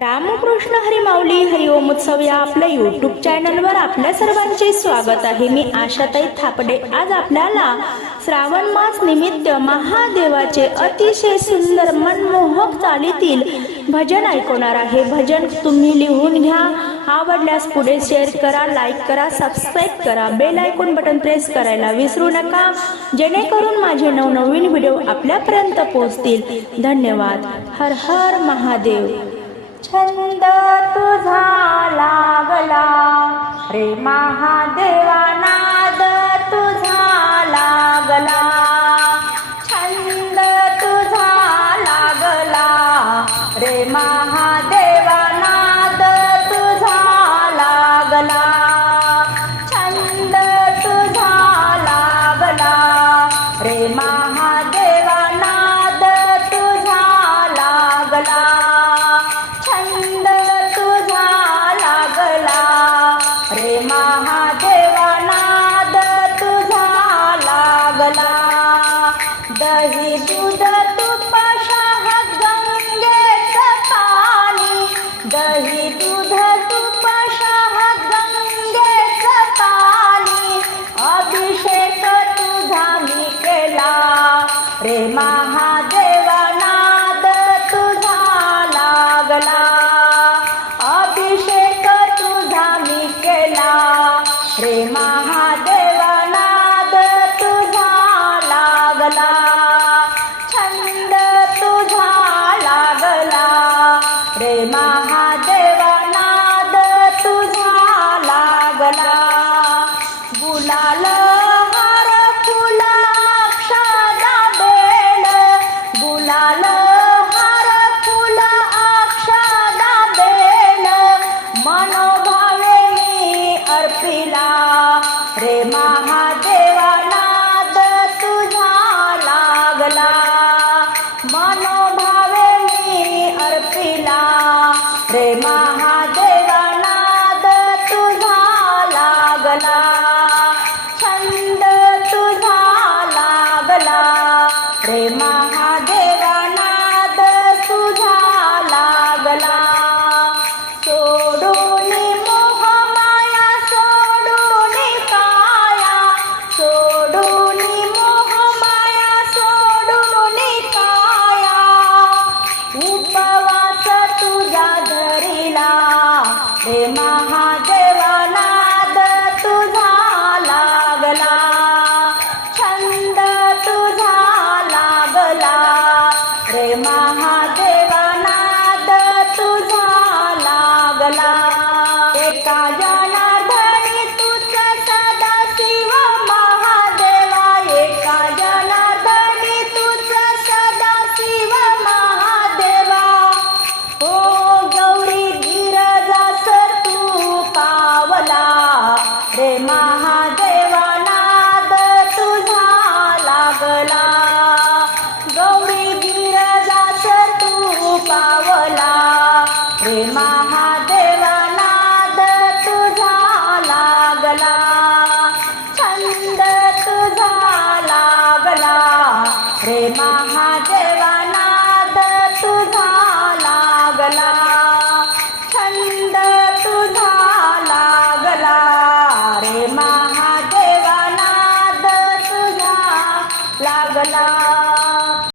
रामकृष्ण हरी माऊली हरिओम उत्सव या आपल्या युट्यूब चॅनलवर आपल्या सर्वांचे स्वागत आहे. मी आशाताई थापडे. आज आपल्याला श्रावण मास निमित्त महादेवाचे अतिशय सुंदर मनमोहक चालीतील भजन ऐकवणार आहे. भजन तुम्ही लिहून घ्या. आवडल्यास पुढे शेअर करा लाईक करा सबस्क्राईब करा. बेल आयकॉन बटन प्रेस करायला विसरू नका. जेणेकरून माझे नवनवीन व्हिडिओ आपल्यापर्यंत पोहोचतील. धन्यवाद. हर हर महादेव. छंद तुझा लागला. रे महादेवा नाद तुझा लागला. छंद तुझा लागला. रे महादेवा नाद तुझा लागला. दही दूध तुपाशा गंगेच पाणी दही गुलाल हार फुला अक्षदा बेल. गुलाल हार फुला अक्षदा बेल मनोभावे अर्पिला रे महादेव हे महादेवा नाद तुझा लागला. छंद तुझा लागला. रे महादेवा नाद तुझा लागला. छंद तुझा लागला. रे महादेवा नाद तुझा लागला.